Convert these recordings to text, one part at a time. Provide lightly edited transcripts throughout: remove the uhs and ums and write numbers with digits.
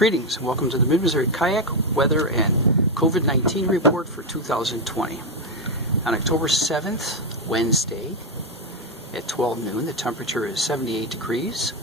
Greetings and welcome to the Mid-Missouri Kayak Weather and COVID-19 report for 2020. On October 7th, Wednesday, at 12 noon, the temperature is 78 degrees.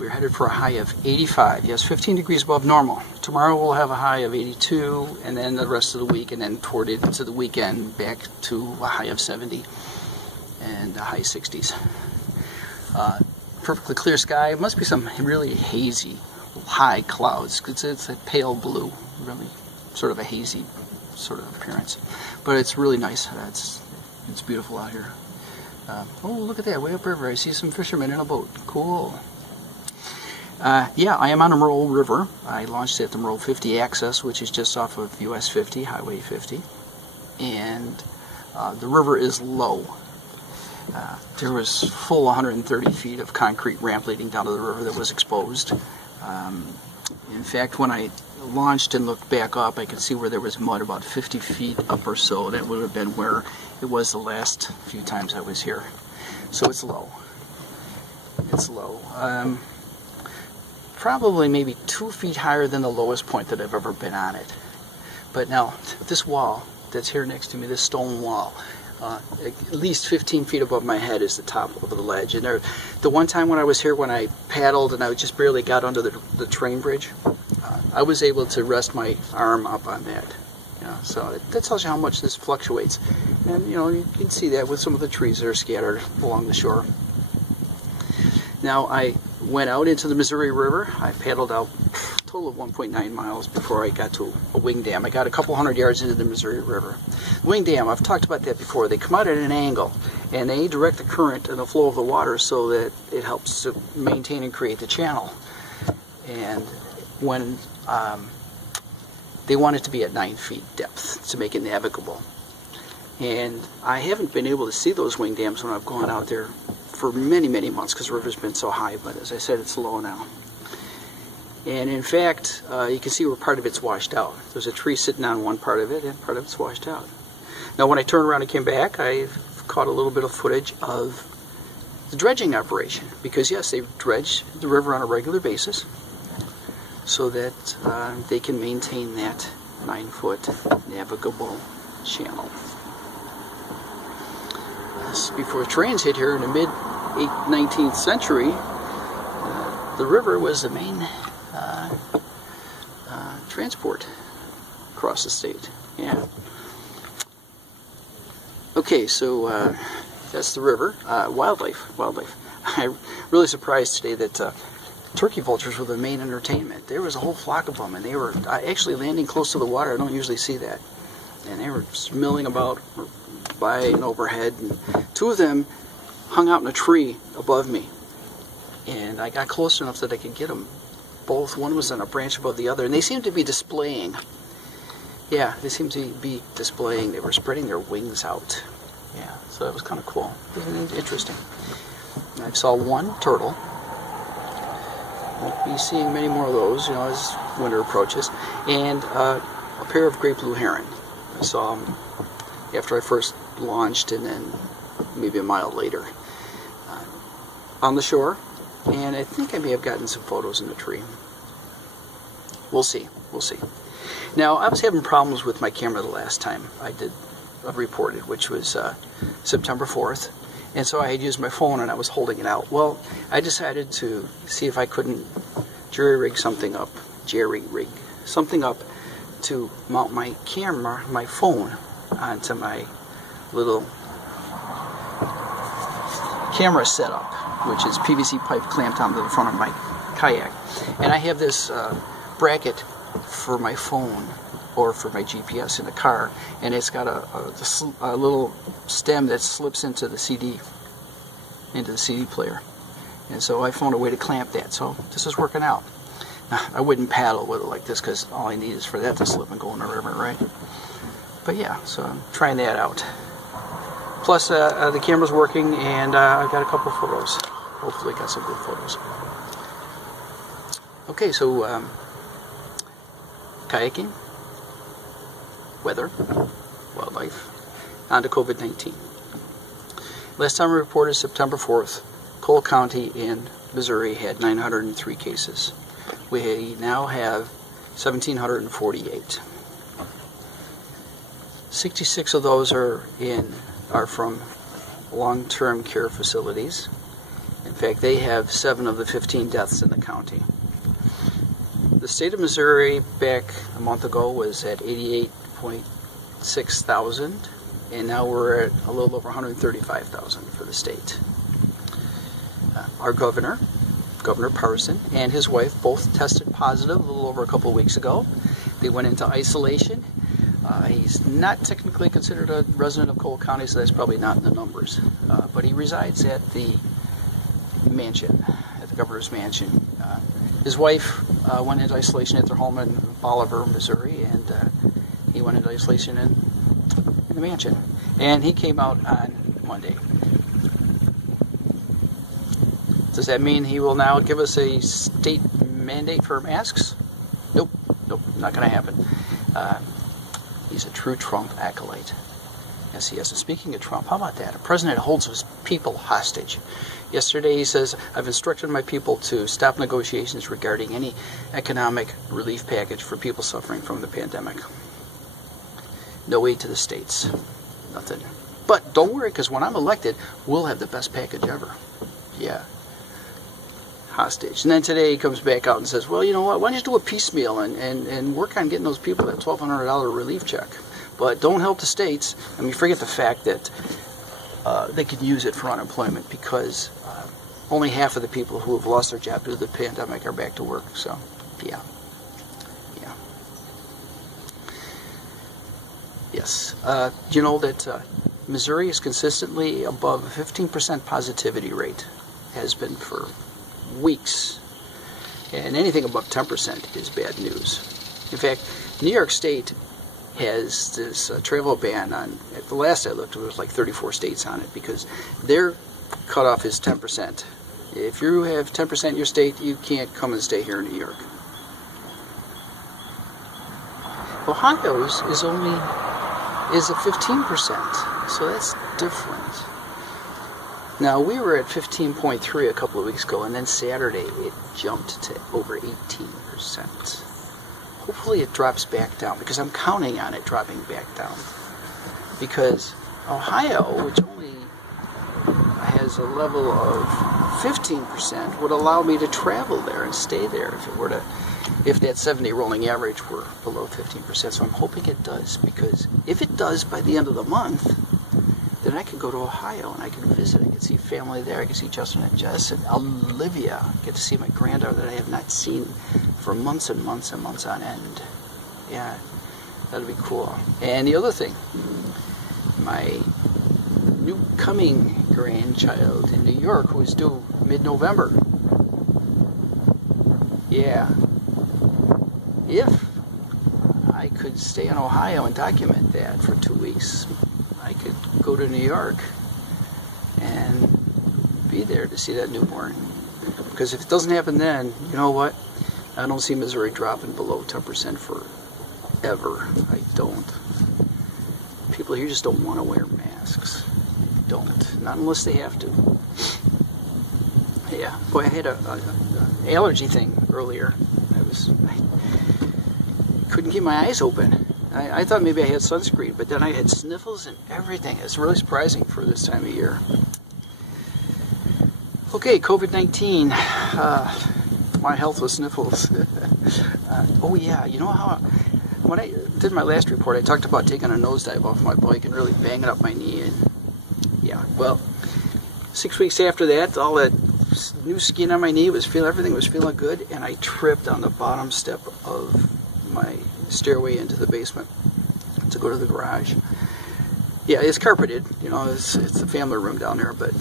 We're headed for a high of 85, yes, 15 degrees above normal. Tomorrow we'll have a high of 82, and then the rest of the week, and then toward into the weekend, back to a high of 70 and a high 60s. Perfectly clear sky. It must be some really hazy high clouds because it's a pale blue, really sort of a hazy sort of appearance, but it's really nice. It's beautiful out here. Oh, look at that, way upriver I see some fishermen in a boat. Cool. Yeah, I am on the Merle River. I launched at the Merle 50 access, which is just off of US 50, Highway 50, and the river is low. There was full 130 feet of concrete ramp leading down to the river that was exposed. In fact, when I launched and looked back up, I could see where there was mud about 50 feet up or so. That would have been where it was the last few times I was here. So it's low. It's low. Probably maybe 2 feet higher than the lowest point that I've ever been on it. But now, this wall that's here next to me, this stone wall, at least 15 feet above my head is the top of the ledge. And the one time when I was here, when I paddled and I just barely got under the train bridge, I was able to rest my arm up on that. So that tells you how much this fluctuates. And you can see that with some of the trees that are scattered along the shore. Now I went out into the Missouri River. I paddled out a total of 1.9 miles before I got to a wing dam. I got a couple hundred yards into the Missouri River. Wing dam, I've talked about that before. They come out at an angle and they direct the current and the flow of the water so that it helps to maintain and create the channel. And when they want it to be at 9 feet depth to make it navigable. And I haven't been able to see those wing dams when I've gone out there for many, many months because the river's been so high, but as I said, it's low now. And in fact, you can see where part of it's washed out. There's a tree sitting on one part of it, and part of it's washed out. Now, when I turned around and came back, I caught a little bit of footage of the dredging operation, because yes, they dredge the river on a regular basis so that they can maintain that 9-foot navigable channel. Before trains hit here in the mid-19th century, the river was the main transport across the state. Yeah. Okay, so that's the river. Wildlife. I'm really surprised today that turkey vultures were the main entertainment. There was a whole flock of them, and they were actually landing close to the water. I don't usually see that. And they were just milling about by and overhead, and two of them hung out in a tree above me, and I got close enough that I could get them both. One was on a branch above the other, and they seemed to be displaying. Yeah, they seemed to be displaying. They were spreading their wings out. Yeah, so that was kind of cool. Interesting. I saw one turtle. Won't be seeing many more of those, as winter approaches, and a pair of great blue heron. I saw them after I first launched, and then maybe a mile later on the shore, and I think I may have gotten some photos in the tree. We'll see. Now, I was having problems with my camera the last time I reported, which was September 4th, and so I had used my phone and I was holding it out. Well, I decided to see if I couldn't jerry-rig something up to mount my camera, my phone, onto my little camera setup, which is PVC pipe clamped onto the front of my kayak. And I have this bracket for my phone or for my GPS in the car, and it's got a little stem that slips into the CD player. And so I found a way to clamp that, so this is working out. I wouldn't paddle with it like this because all I need is for that to slip and go in the river, right? But yeah, so I'm trying that out. Plus, the camera's working, and I got a couple photos. Hopefully, got some good photos. Okay, so kayaking, weather, wildlife, on to COVID-19. Last time I reported September 4th, Cole County in Missouri had 903 cases. we now have 1,748. 66 of those are from long-term care facilities. In fact, they have 7 of the 15 deaths in the county. The state of Missouri back a month ago was at 88.6 thousand, and now we're at a little over 135,000 for the state. Our governor Parson, and his wife both tested positive a little over a couple of weeks ago. They went into isolation. He's not technically considered a resident of Cole County, so that's probably not in the numbers. But he resides at the mansion, at the governor's mansion. His wife went into isolation at their home in Bolivar, Missouri, and he went into isolation in the mansion. And he came out on Monday. Does that mean he will now give us a state mandate for masks? Nope, not going to happen. He's a true Trump acolyte. Yes, he is. And speaking of Trump, how about that? A president holds his people hostage. Yesterday he says, I've instructed my people to stop negotiations regarding any economic relief package for people suffering from the pandemic. No aid to the states. Nothing. But don't worry, because when I'm elected, we'll have the best package ever. Yeah. Hostage. And then today he comes back out and says, well, you know what, why don't you do a piecemeal and work on getting those people that $1,200 relief check. But don't help the states. I mean, forget the fact that they can use it for unemployment, because only half of the people who have lost their job due to the pandemic are back to work. So, yeah. Yes. You know that Missouri is consistently above a 15% positivity rate. Has been for weeks. And anything above 10% is bad news. In fact, New York State has this travel ban on, at the last I looked, there was like 34 states on it, because their cutoff is 10%. If you have 10% in your state, you can't come and stay here in New York. Ohio's is a 15%, so that's different. Now, we were at 15.3 a couple of weeks ago, and then Saturday it jumped to over 18%. Hopefully it drops back down, because I'm counting on it dropping back down. Because Ohio, which only has a level of 15%, would allow me to travel there and stay there if that 7-day rolling average were below 15%. So I'm hoping it does, because if it does by the end of the month, then I can go to Ohio and I can visit. I can see family there. I can see Justin and Jess and Olivia. I get to see my granddaughter that I have not seen for months and months and months on end. Yeah, that'll be cool. And the other thing, my new coming grandchild in New York, who is due mid-November. Yeah. If I could stay in Ohio and document that for 2 weeks, I could go to New York and be there to see that newborn. Because if it doesn't happen then, you know what? I don't see Missouri dropping below 10% forever. I don't. People here just don't want to wear masks. Don't. Not unless they have to. Yeah. Boy, I had an allergy thing earlier. I couldn't keep my eyes open. I thought maybe I had sunscreen, but then I had sniffles and everything. It's really surprising for this time of year. Okay, COVID-19. My health with sniffles. Oh yeah, you know how when I did my last report, I talked about taking a nosedive off my bike and really banging up my knee. And yeah, well, 6 weeks after that, all that new skin on my knee everything was feeling good, and I tripped on the bottom step of my stairway into the basement to go to the garage. Yeah, it's carpeted, you know, it's a family room down there, but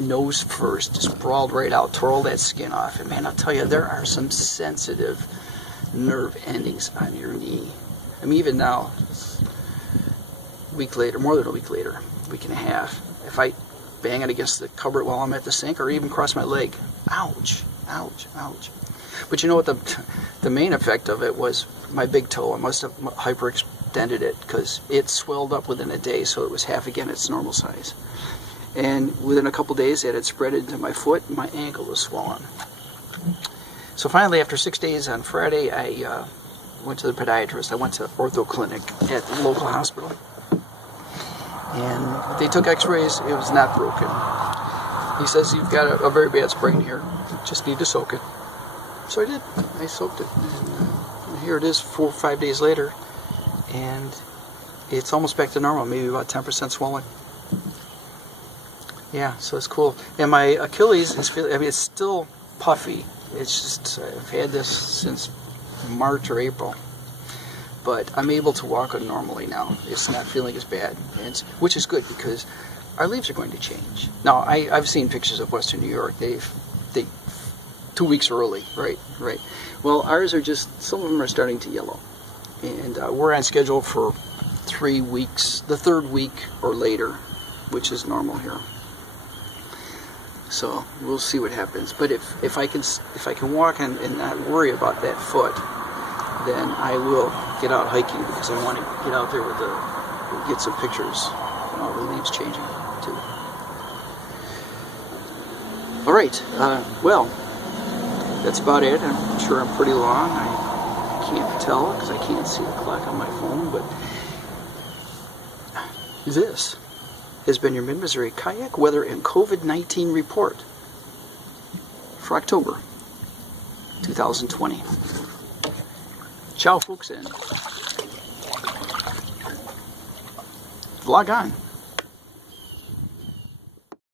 nose first, just sprawled right out, tore all that skin off, and man, I'll tell you, there are some sensitive nerve endings on your knee. I mean, even now, a week later, more than a week later, a week and a half, if I bang it against the cupboard while I'm at the sink, or even cross my leg, ouch, ouch, ouch. But you know what, the main effect of it was my big toe. I must have hyperextended it, because it swelled up within a day, so it was half again its normal size. And within a couple days, it had spread into my foot, and my ankle was swollen. So finally, after 6 days on Friday, I went to the podiatrist. I went to ortho clinic at the local hospital. And they took x-rays. It was not broken. He says, you've got a very bad sprain here. Just need to soak it. So I did. I soaked it. And here it is 4 or 5 days later. And it's almost back to normal. Maybe about 10% swelling. Yeah, so it's cool. And my Achilles is feeling, I mean, it's still puffy. It's just, I've had this since March or April. But I'm able to walk it normally now. It's not feeling as bad, which is good because our leaves are going to change. Now, I've seen pictures of Western New York. They 2 weeks early, right. Well, ours are just, some of them are starting to yellow. And we're on schedule for 3 weeks, the 3rd week or later, which is normal here. So we'll see what happens. But if I can walk and not worry about that foot, then I will get out hiking because I want to get out there with get some pictures and all the leaves changing too. All right, well, that's about it. I'm sure I'm pretty long. I can't tell because I can't see the clock on my phone, but this has been your Mid-Missouri Kayak Weather and COVID-19 report for October 2020. Ciao, folks, and vlog on.